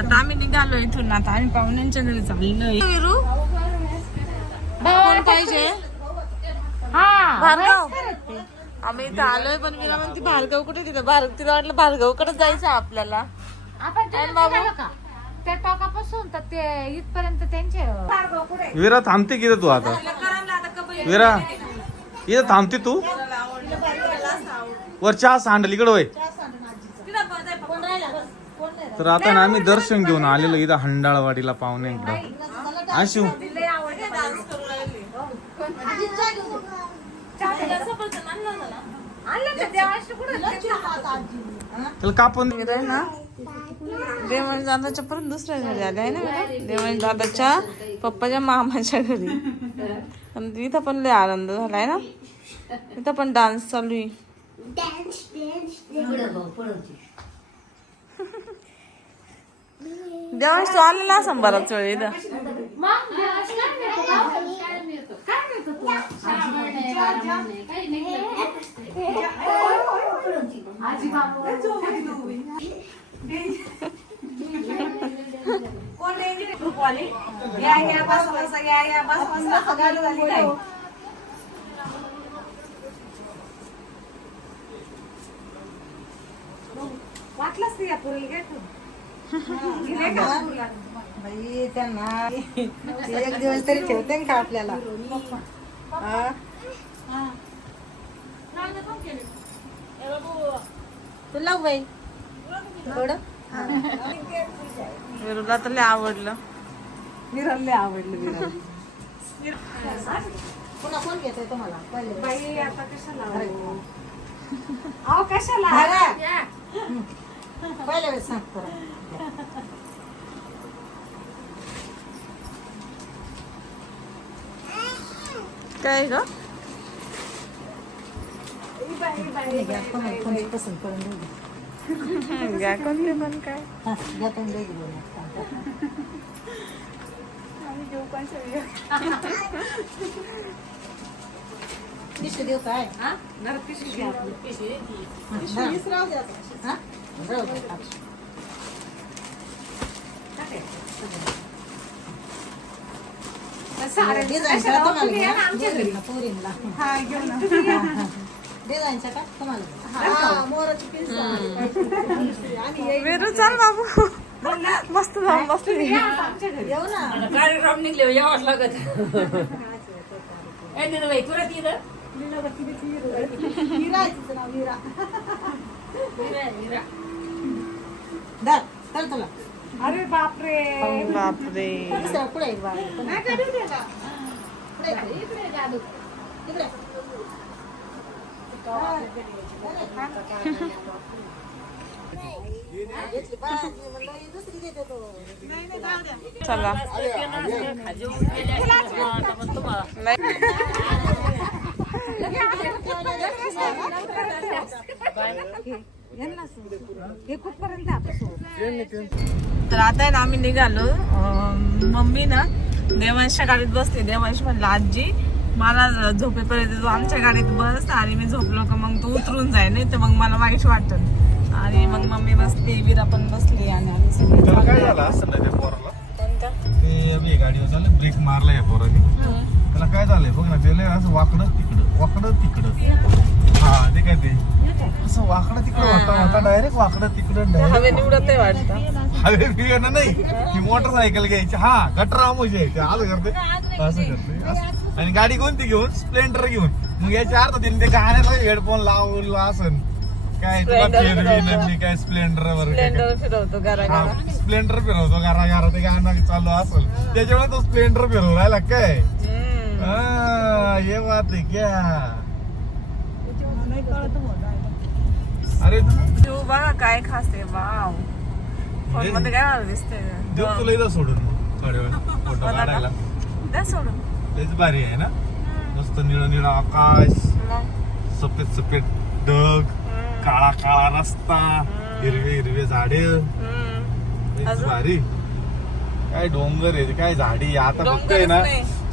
आता आम्ही निघालो इथून. आता आम्ही पाहुण्यांच्या घरी चाललोय. कोण पाहिजे? भार्गव. आम्ही इथं आलोय पण मीरा म्हणते भार्गव कुठे? तिथं तिला वाटलं भार्गवकडे जायचं आपल्याला. आपण बाबू त्या टोकापासून तर ते इथपर्यंत त्यांचे. विरा थांबते की तू आता? विरा इथं थांबते तू? वर चहा सांडल इकडं होय. तर आता ना आम्ही दर्शन घेऊन आलेलो इथं हंडाळवाडीला पाहुण्यांकडं. आशू त्याला कापून ना देवाण दादाच्या परत दुसऱ्या घरी आले आहे ना. देवाण दादाच्या पप्पाच्या मामाच्या घरी. आणि इथं पण लय आनंद झालाय ना. इथं पण डान्स चालू आहे. देवांश तू आलेला असं बराच वेळ इथं. वाटलंच ते पुरी बाई त्यांना एक दिवस तरी ठेवते का आपल्याला? तुला बाई थोडं विरुला तर लय आवडलं. विराला आवडलं. विराला पुन्हा कोण घेतोय तुम्हाला? बाई आता कशाला अहो कशाला पहिल्या वेळेस सांगतो. काय ग? पसंत करून देऊ. घ्या कोणते पण काय. पिशवी देऊ काय? पिशवी घ्या आपली. डिझाईनच्या का तुम्हाला? मोराची पिस विरू चाल बाबू. मस्त जाऊन बसली. येऊ ना. कार्यक्रम निघले यावंच लागत. बाई परत येतं तुला. अरे बापरे बापरे. पुढे चला तर आता आहे ना आम्ही निघालो. मम्मी ना देवांशच्या गाडीत बसते. देवांश म्हणला आजी मला झोपेपर्यंत तू आमच्या गाडीत बस आणि मी झोपलो का मग तू उतरून जाय नाही तर मग मला वाईट वाटत. आणि मग मम्मी बसली विरा पण बसली आणि आम्ही सगळे त्याला काय झालं असं नाही त्या पोराला? कोणत्या ते आम्ही गाडीवर चालले ब्रेक मारला या पोराने. त्याला काय झालंय बघ ना. त्याला असं वाकडं तिकडं. हा ते काय ते असं वाकडं तिकडं होता डायरेक्ट वाकडं तिकडं हवे निवडत आहे वाटतं. हवे बियाणं नाही. ती मोटरसायकल घ्यायची. हा गटर आमोशी यायची. असं करते आणि गाडी कोणती घेऊन? स्प्लेंडर घेऊन. मग याच्या अर्थ तिने ते गाण्याचा हेडफोन लावलं असं काय काय स्प्लेंडर वगैरे फिरवतो घरा स्प्लेंडर फिरवतो घरा ते गाणं चालू असेल त्याच्यामुळे तो स्प्लेंडर फिरवायला काय. ये बात आहे क्या? अरे तू बघा काय खाते. वाव फोन मध्ये काय दिसतंय. देऊ तुला इथं सोडून थोड्या वेळ फोटो काढायला. द्या सोडून. तेच भारी आहे ना. मस्त निळं आकाश, सफेद ढग, काळा रस्ता, हिरवे झाडे. भारी काय डोंगर आहे काय झाडी. आता फक्त आहे ना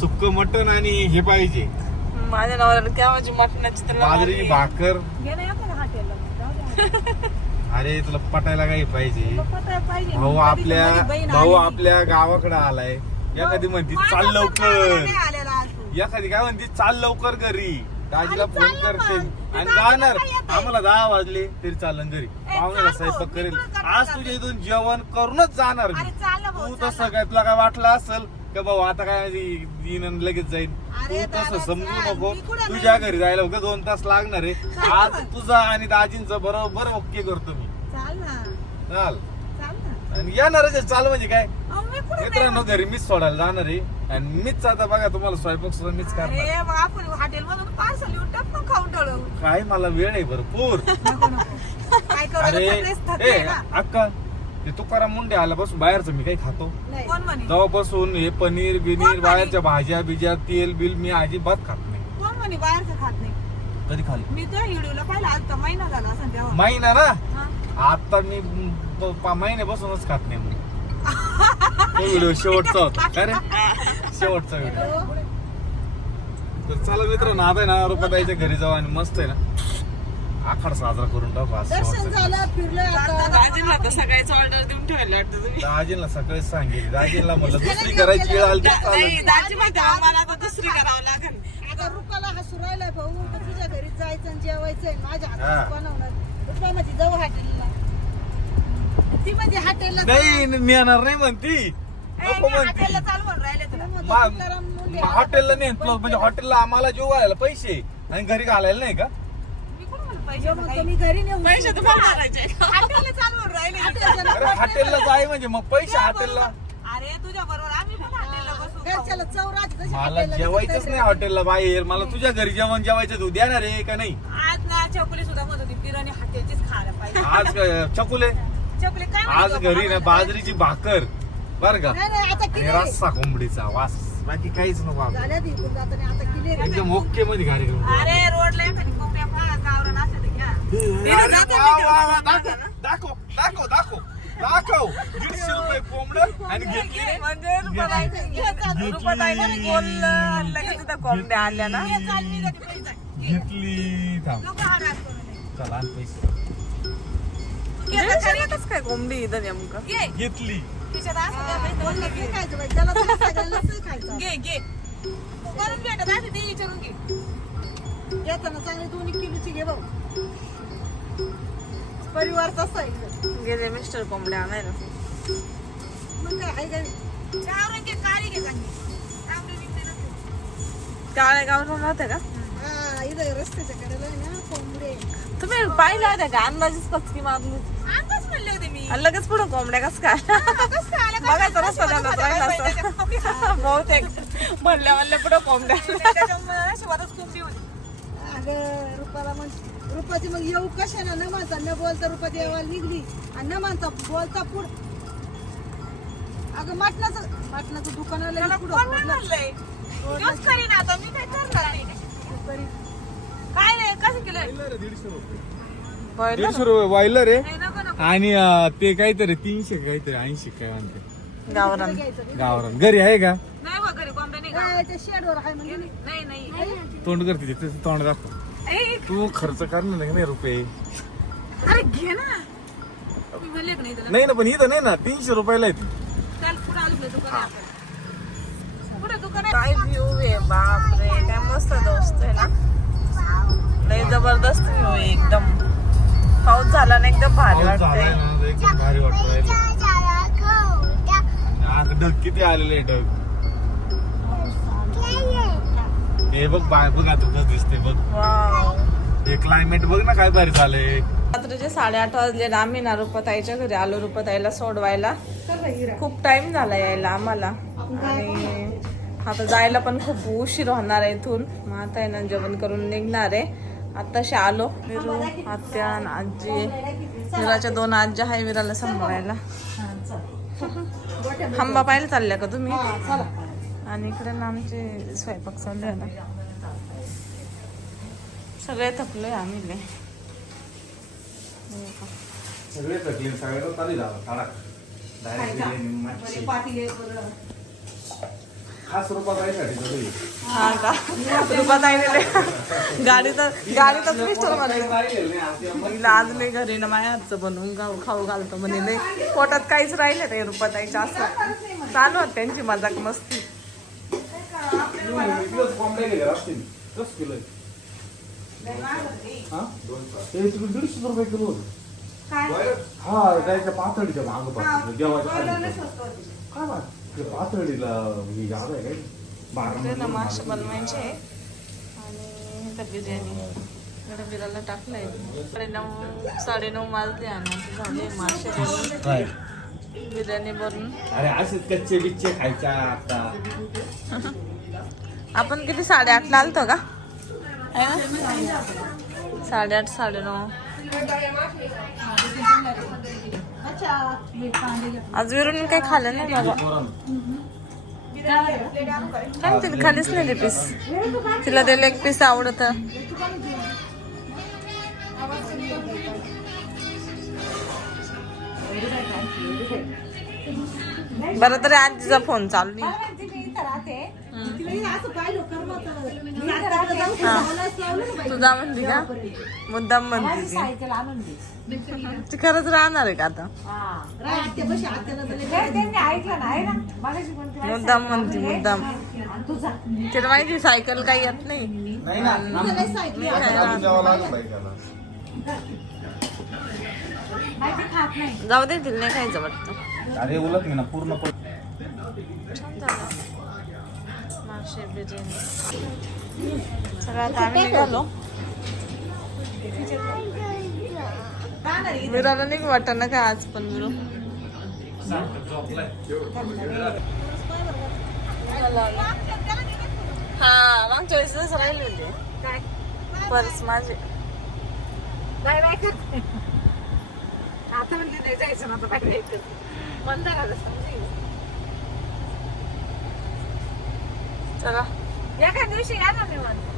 सुक्क मटण आणि हे पाहिजे. माझ्या नावाला केव्हाची मटणाची तर बाजरीची भाकर. अरे तुला पटायला काही पाहिजे पाहिजे भाऊ कधी आपल्या माझी बहीण भाऊ आलेली. आपल्या गावाकडे आलाय एखादी म्हणती चाल लवकर एखादी काय म्हणते चाल लवकर घरी दाजीला फोन करते आणि जाणार आम्हाला 10 वाजले तरी चालन घरी पाहुण्याला स्वयंपाक करेल आज तुझ्या इथून जेवण करूनच जाणार मी तू तसं काय तुला काय वाटलं असेल का भाऊ आता काय येईन लगेच जाईल तू तसं समजू नको तुझ्या घरी जायला फक्त 2 तास लागणार आहे आज तुझा आणि दाजींचं बरोबर ओके करतो मी चाल आणि येणारच आहे, चाल म्हणजे काय मित्रांनो घरी मीच सोडायला जाणार आहे आणि मीच आता बघा तुम्हाला स्वयंपाक सुद्धा मीच करणार आपण हॉटेल मधून पार्सल येऊन टपकन खाऊन ठेवलं काय मला वेळ आहे भरपूर काय अरे करू ए अक्का ते तुकाराम मुंडे आल्यापासून बाहेरचं मी काही खातो कोण म्हणे जेव्हापासून हे पनीर बिनीर बाहेरच्या भाज्या बिज्या तेल बिल मी अजिबात खात नाही कोण म्हणे बाहेरचं खात नाही कधी खाल्लं मी तर हिडूला पाहिलं आता महिना झाला असं तेव्हा महिना ना हा. आता मी महिन्यापासूनच खात नाही मग तो व्हिडिओ शेवटचा होता काय रे शेवटचा व्हिडिओ तर चला मित्रांनो आता आहे ना रुपाताईच्या घरी जाऊ आणि मस्त आहे ना आखाड साजरा करून टाकू आज दर्शन झालं फिरलं आता दाजीला तर सगळ्याच ऑर्डर देऊन ठेवायला वाटतं तुम्ही दाजींना सकाळीच सांगेल दाजींना म्हणलं दुसरी करायची वेळ आली तर नाही चालेल दाजी माहिती आम्हाला आता दुसरी करावं लागेल आता रुपाला हसू राहिलाय भाऊ तर तुझ्या घरी जायचं आणि जेवायचंय माझ्या हा. हातात बनवणार रुपा मध्ये जाऊ हॉटेलला ती म्हणजे हॉटेलला नाही मी येणार नाही म्हणती नको म्हणती हॉटेलला चाल म्हणून राहिले तुला हॉटेलला नाही म्हणजे हॉटेलला आम्हाला जेव घालायला पैसे आणि घरी घालायला नाही का मी कोण म्हणलं पैसे मग मी घरी नेऊन पैसे तुम्हाला घालायचे हॉटेलला चाल म्हणून राहिले अरे हॉटेलला जाय म्हणजे मग पैसे हॉटेलला अरे तुझ्या बरोबर आम्ही पण हॉटेलला बसू घरच्याला चौरात कशी मला हॉटेलला जेवायचंच जायचं नाही हॉटेलला बाहेर मला तुझ्या घरी जेवण जेवायचं तू देणार आहे का नाही आज ना चकुली सुद्धा म्हणत होती बिर्याणी हॉटेलचीच खायला पाहिजे आज काय चकुले चकुली काय आज म्हणतो घरी ना बाजरीची भाकर बर का नाही नाही आता आणि किती रस्सा कोंबडीचा वास बाकी काहीच नको आम्हाला. झाल्या ती इकडून जाताना आता किती रे एकदम ओके मध्ये कार्यक्रम अरे रोडला एखादी कोंबड्या फार गावरान असते ते घ्या अरे वा, वा, वा, दाखव 150 रुपये कोंबड आणि घेतली म्हणजे रुपाताईला बोललं आणि लगेच तिथं कोंबड्या आणल्या ना घेतली थांब चला आण पैसे कसं काय कोंबडी इथं नेमकं घेतली बोललं की खायचं बाई त्याला तरी सगळ्यांनाच खायचं घे घे करून घे ना ते विचारून घे घेताना चांगली 2 किलोची घे भाऊ परिवार तसा आहे गेले मिस्टर कोंबड्या आणायला मग काय आहे घरी गावरान घे काळी घे चांगली तांबडी बिंबडी नको. काळे गावरान राहते का हा इथं रस्त्याच्या कडेला आहे ना कोंबडे तुम्ही पाहिलं होत्या का अंदाजच पचकी मारली अंदाज म्हणले होते मी लगेच पुढे कोंबड्या कसं काय बघायचं रस्ता त्यांना राहिला बहुतेक म्हणल्या पुढे कोंबड्या शिवारच कोंबडी होती अगं रुपाला म्हण रुपाची मग येऊ कशाला न म्हणता न बोलता रुपा देवाला निघली आणि न म्हणता बोलता पुढ अगं मटणाचं दुकान आलं त्याला पुढं कोण फोडलं. म्हणलंय? तोच करीन आता मी काय करणार नाही तरी काय नाही कसं केलंय 150 रुपये वायलर आहे नाही, नको नको आणि ते काहीतरी 300 काहीतरी 80 काय म्हणते गावरान घ्यायचं रे. गावरान घरी आहे का नाही बघ घरी कोंबड्या नाही काय ते शेडवर आहे म्हणजे नाही नाही तोंड करते ते तोंड दाखव ए, तू खर्च करणार नाही रुपये अरे घे ना मी म्हणले का नाही तुला नाही ना पण इथं नाही ना 300 रुपयाला आहे ती. चल पुढे आलो दुकान आहे आपलं. पुढे दुकान आहे काय व्ह्यू आहे बापरे काय मस्त दोस्त आहे ना लय जबरदस्त व्ह्यू आहे एकदम पाऊस झाला ना एकदम भारी पाऊस झालाय वाटतंय ना, एकदम भारी वाटत आता ढग किती आलेले आहे ढग हे बघ बघ आता कसं दिसते बघ वाव हे क्लायमेट बघ ना काय भारी झालंय रात्रीचे 8:30 वाजले ना आम्ही ना रुपाताईच्या घरी आलो रुपाताईला सोडवायला खूप टाइम झाला यायला आम्हाला आणि आता जायला पण खूप उशीर होणार आहे इथून मग आता आहे ना जेवण करून निघणार आहे आताशी आलो विरू आत्या आणि आजी विराच्या 2 आजी आहे विराला सांभाळायला हंबा पाहायला चालल्या का तुम्ही आणि इकडे ना आमचे स्वयंपाक चालू आहे ना सगळे थकलोय आम्ही लय. सगळे थकले सगळ्याचा चालू झाला खास रूपात आहे हा का रुपात आहे गाडीतच मिस्टर म्हणे आज नाही घरी ना माझ्या हातचं बनवून खाऊ घालतो म्हणे नाही पोटात काहीच राहिलं ते रुपात आईच्या असं चालू होत त्यांची मजाक मस्ती. ₹150 किलो होतं. हा जायच्या पातळीच्या मागं पासून जेवायच्या काय बात ते पातळीला ही जागा आहे काय ते ना मासे बनवायचे आणि हे तर बिर्याणी इकडे बिराला टाकलंय 9:30 वाजले आणि झाले मासे बनवून बिर्याणी बनवून. अरे असेच कच्चे बिच्चे खायच्या आता. आपण किती 8:30 ला आलतो का 8:30 9:30. आज विरून काही खाल्लं नाही बाबा काय तिला खालीच नाही ते पीस तिला ते लेग पीस आवडत. बरं तरी आजीचा फोन चालू नाही. तुझा म्हणती का मुद्दाम म्हणती ती खरंच राहणार आहे का आता मुद्दाम म्हणती मुद्दाम तिला माहिती सायकल काही येत नाही. जाऊ दे तिला नाही खायचं वाटतं. अरे उलट मी ना पूर्ण छान झालं मासे बिर्याणी. सगळं आता आम्ही निघालो. विराला नाही वाटत ना काय आज पण विरू हा मागच्या वेळेस राहिले होते काय पर्स माझे आता म्हणजे नाही जायचं ना आता बंद झालं चला एका दिवशी या ना मी म्हणते